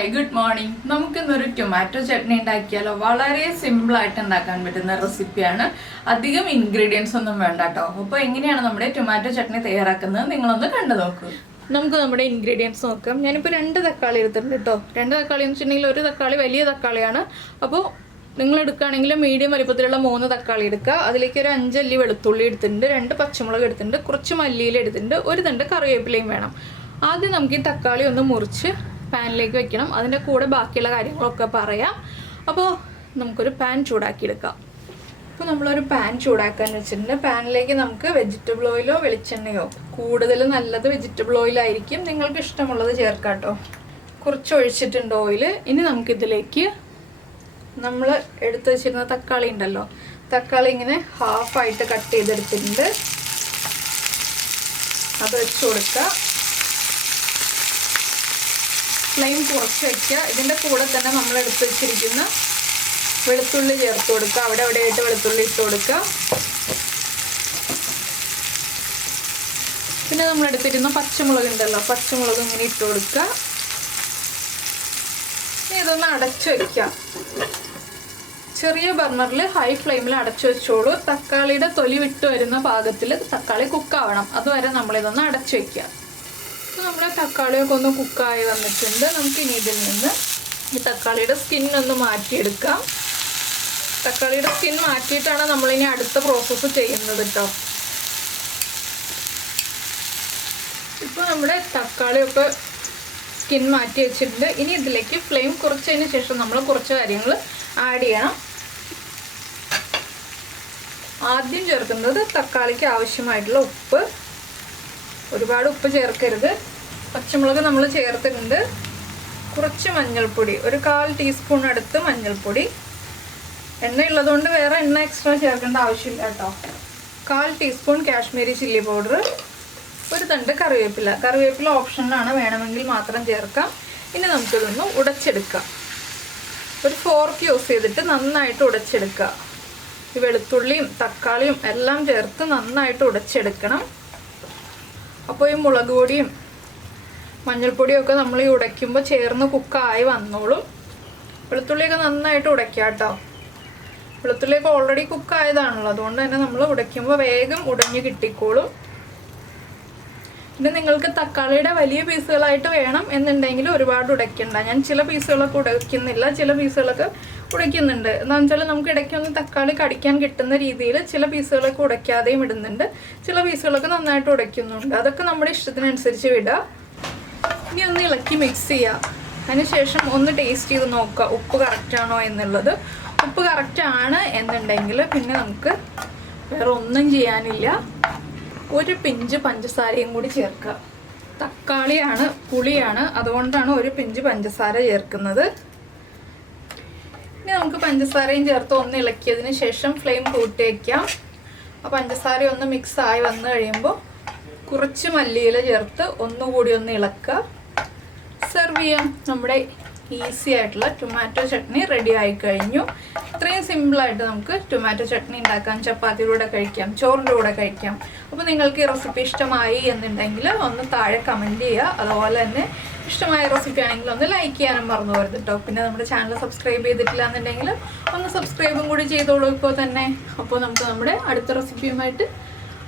Hi good morning. നമുക്കിന്നൊരു tomato chutney ഉണ്ടാക്കിയാലോ. വളരെ സിമ്പിൾ ആയിട്ട് ഉണ്ടാക്കാൻ പറ്റുന്ന റെസിപ്പിയാണ്. അധികം ഇൻഗ്രീഡിയൻസ് ഒന്നും വേണ്ട കേട്ടോ. അപ്പോൾ എങ്ങനെയാണ് നമ്മുടെ ടൊമാറ്റോ ചട്നി തയ്യാറാക്കുന്നത് നിങ്ങളൊന്ന് കണ്ടു നോക്കൂ. നമുക്ക് നമ്മുടെ ഇൻഗ്രീഡിയൻസ് നോക്കാം. ഞാനിപ്പോൾ 2 തക്കാളി എടുത്തിട്ടുണ്ട് കേട്ടോ. 2 തക്കാളി എന്ന് വെച്ചിട്ടുണ്ടെങ്കിൽ ഒരു തക്കാളി വലിയ തക്കാളിയാണ്. അപ്പോൾ നിങ്ങൾ എടുക്കുകയാണെങ്കിൽ മീഡിയം വലിപ്പത്തിലുള്ള 3 തക്കാളി എടുക്കുക. അതിലേക്ക് ഒരു 5 അല്ലി വെളുത്തുള്ളി എടുത്തിട്ടുണ്ട്, 2 പച്ചമുളക് എടുത്തിട്ടുണ്ട്, കുറച്ച് മല്ലിയില എടുത്തിട്ടുണ്ട്, ഒരു തണ്ട് കറിവേപ്പിലയും വേണം. ആദ്യം നമുക്ക് ഈ തക്കാളി ഒന്ന് മുറിച്ച് പാനിലേക്ക് വെക്കണം. അതിൻ്റെ കൂടെ ബാക്കിയുള്ള കാര്യങ്ങളൊക്കെ പറയാം. അപ്പോൾ നമുക്കൊരു പാൻ ചൂടാക്കിയെടുക്കാം. അപ്പോൾ നമ്മളൊരു പാൻ ചൂടാക്കാൻ വെച്ചിട്ടുണ്ട്. പാനിലേക്ക് നമുക്ക് വെജിറ്റബിൾ ഓയിലോ വെളിച്ചെണ്ണയോ, കൂടുതൽ നല്ലത് വെജിറ്റബിൾ ഓയിലായിരിക്കും, നിങ്ങൾക്ക് ഇഷ്ടമുള്ളത് ചേർക്കാം കേട്ടോ. കുറച്ച് ഒഴിച്ചിട്ടുണ്ട് ഓയിൽ. ഇനി നമുക്കിതിലേക്ക് നമ്മൾ എടുത്ത് വെച്ചിരുന്ന തക്കാളി ഉണ്ടല്ലോ, തക്കാളി ഇങ്ങനെ ഹാഫായിട്ട് കട്ട് ചെയ്തെടുത്തിട്ടുണ്ട്, അത് വെച്ച് കൊടുക്കുക. ഫ്ലെയിം കുറച്ച് വയ്ക്കുക. ഇതിൻ്റെ കൂടെ തന്നെ നമ്മൾ എടുത്ത് വെച്ചിരിക്കുന്ന വെളുത്തുള്ളി ചേർത്ത് കൊടുക്കുക. അവിടെ ആയിട്ട് വെളുത്തുള്ളി ഇട്ട് കൊടുക്കുക. പിന്നെ നമ്മൾ എടുത്തിരുന്ന പച്ചമുളക് ഉണ്ടല്ലോ, പച്ചമുളക് ഇങ്ങനെ ഇട്ട് കൊടുക്കുക. ഇനി ഇതൊന്ന് അടച്ചു വയ്ക്കുക. ചെറിയ ബർണറിൽ ഹൈ ഫ്ലെയിമിൽ അടച്ചു വെച്ചോളൂ. തക്കാളിയുടെ തൊലി വിട്ട് വരുന്ന പാകത്തിൽ തക്കാളി കുക്കാവണം. അതുവരെ നമ്മളിതൊന്ന് അടച്ചു വയ്ക്കുക. അപ്പോൾ നമ്മുടെ തക്കാളിയൊക്കെ ഒന്ന് കുക്കായി വന്നിട്ടുണ്ട്. നമുക്കിനി ഇതിൽ നിന്ന് ഈ തക്കാളിയുടെ സ്കിന്നൊന്ന് മാറ്റിയെടുക്കാം. തക്കാളിയുടെ സ്കിൻ മാറ്റിയിട്ടാണ് നമ്മളിനി അടുത്ത പ്രോസസ്സ് ചെയ്യുന്നത് കേട്ടോ. ഇപ്പോൾ നമ്മുടെ തക്കാളിയൊക്കെ സ്കിൻ മാറ്റി വെച്ചിട്ടുണ്ട്. ഇനി ഇതിലേക്ക് ഫ്ലെയിം കുറച്ചതിന് ശേഷം നമ്മൾ കുറച്ച് കാര്യങ്ങൾ ആഡ് ചെയ്യണം. ആദ്യം ചേർക്കുന്നത് തക്കാളിക്ക് ആവശ്യമായിട്ടുള്ള ഉപ്പ്. ഒരുപാട് ഉപ്പ് ചേർക്കരുത്. പച്ചമുളക് നമ്മൾ ചേർത്തിട്ടുണ്ട്. കുറച്ച് മഞ്ഞൾപ്പൊടി, ഒരു 1/4 ടീസ്പൂൺ അടുത്ത് മഞ്ഞൾപ്പൊടി. എണ്ണ ഉള്ളതുകൊണ്ട് വേറെ എണ്ണ എക്സ്ട്രാ ചേർക്കേണ്ട ആവശ്യമില്ല കേട്ടോ. 1/4 ടീസ്പൂൺ കാശ്മീരി ചില്ലി പൗഡർ, ഒരു തണ്ട് കറിവേപ്പില. കറിവേപ്പില ഓപ്ഷനാണ്, വേണമെങ്കിൽ മാത്രം ചേർക്കാം. ഇനി നമുക്കിതൊന്ന് ഉടച്ചെടുക്കാം. ഒരു ഫോർക്ക് യൂസ് ചെയ്തിട്ട് നന്നായിട്ട് ഉടച്ചെടുക്കുക. ഈ വെളുത്തുള്ളിയും തക്കാളിയും എല്ലാം ചേർത്ത് നന്നായിട്ട് ഉടച്ചെടുക്കണം. അപ്പോൾ ഈ മുളക് പൊടിയും മഞ്ഞൾപ്പൊടിയും ഒക്കെ നമ്മൾ ഈ ഉടയ്ക്കുമ്പോൾ ചേർന്ന് കുക്കായി വന്നോളും. വെളുത്തുള്ളിയൊക്കെ നന്നായിട്ട് ഉടയ്ക്കുക കേട്ടോ. വെളുത്തുള്ളിയൊക്കെ ഓൾറെഡി കുക്കായതാണല്ലോ, അതുകൊണ്ട് തന്നെ നമ്മൾ ഉടയ്ക്കുമ്പോൾ വേഗം ഉടഞ്ഞ് കിട്ടിക്കോളും. പിന്നെ നിങ്ങൾക്ക് തക്കാളിയുടെ വലിയ പീസുകളായിട്ട് വേണം എന്നുണ്ടെങ്കിൽ ഒരുപാട് ഉടയ്ക്കണ്ട. ഞാൻ ചില പീസുകളൊക്കെ ഉടയ്ക്കുന്നില്ല, ചില പീസുകളൊക്കെ ഉടയ്ക്കുന്നുണ്ട്. എന്താണെന്ന് വെച്ചാൽ നമുക്ക് ഇടയ്ക്കൊന്ന് തക്കാളി കടിക്കാൻ കിട്ടുന്ന രീതിയിൽ ചില പീസുകളൊക്കെ ഉടയ്ക്കാതെയും ഇടുന്നുണ്ട്, ചില പീസുകളൊക്കെ നന്നായിട്ട് ഉടയ്ക്കുന്നുണ്ട്. അതൊക്കെ നമ്മുടെ ഇഷ്ടത്തിനനുസരിച്ച് വിടുക. ഇനി ഒന്ന് ഇളക്കി മിക്സ് ചെയ്യുക. അതിനുശേഷം ഒന്ന് ടേസ്റ്റ് ചെയ്ത് നോക്കുക ഉപ്പ് കറക്റ്റാണോ എന്നുള്ളത്. ഉപ്പ് കറക്റ്റാണ് എന്നുണ്ടെങ്കിൽ പിന്നെ നമുക്ക് വേറെ ഒന്നും ചെയ്യാനില്ല. ഒരു പിഞ്ച് പഞ്ചസാരയും കൂടി ചേർക്കുക. തക്കാളിയാണ്, പുളിയാണ്, അതുകൊണ്ടാണ് ഒരു പിഞ്ച് പഞ്ചസാര ചേർക്കുന്നത്. ഇനി നമുക്ക് പഞ്ചസാരയും ചേർത്ത് ഒന്ന് ഇളക്കിയതിന് ശേഷം ഫ്ലെയിം കൂട്ടി വയ്ക്കാം. ആ പഞ്ചസാര ഒന്ന് മിക്സ് ആയി വന്നു കഴിയുമ്പോൾ കുറച്ച് മല്ലിയില ചേർത്ത് ഒന്നുകൂടി ഒന്ന് ഇളക്കുക. സെർവ് ചെയ്യാം. നമ്മുടെ ഈസി ആയിട്ടുള്ള ടൊമാറ്റോ ചട്നി റെഡി ആയി കഴിഞ്ഞു. ഇത്രയും സിമ്പിളായിട്ട് നമുക്ക് ടൊമാറ്റോ ചട്നി ഉണ്ടാക്കാം. ചപ്പാത്തിയുടെ കൂടെ കഴിക്കാം, ചോറിൻ്റെ കൂടെ കഴിക്കാം. അപ്പോൾ നിങ്ങൾക്ക് ഈ റെസിപ്പി ഇഷ്ടമായി എന്നുണ്ടെങ്കിൽ ഒന്ന് താഴെ കമൻറ്റ് ചെയ്യുക. അതുപോലെ തന്നെ ഇഷ്ടമായ റെസിപ്പി ആണെങ്കിൽ ഒന്ന് ലൈക്ക് ചെയ്യാനും മറന്നു പോകരുത് കേട്ടോ. പിന്നെ നമ്മുടെ ചാനൽ സബ്സ്ക്രൈബ് ചെയ്തിട്ടില്ല എന്നുണ്ടെങ്കിൽ ഒന്ന് സബ്സ്ക്രൈബും കൂടി ചെയ്തോളൂ ഇപ്പോൾ തന്നെ. അപ്പോൾ നമുക്ക് നമ്മുടെ അടുത്ത റെസിപ്പിയുമായിട്ട്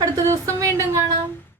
അടുത്ത ദിവസം വീണ്ടും കാണാം.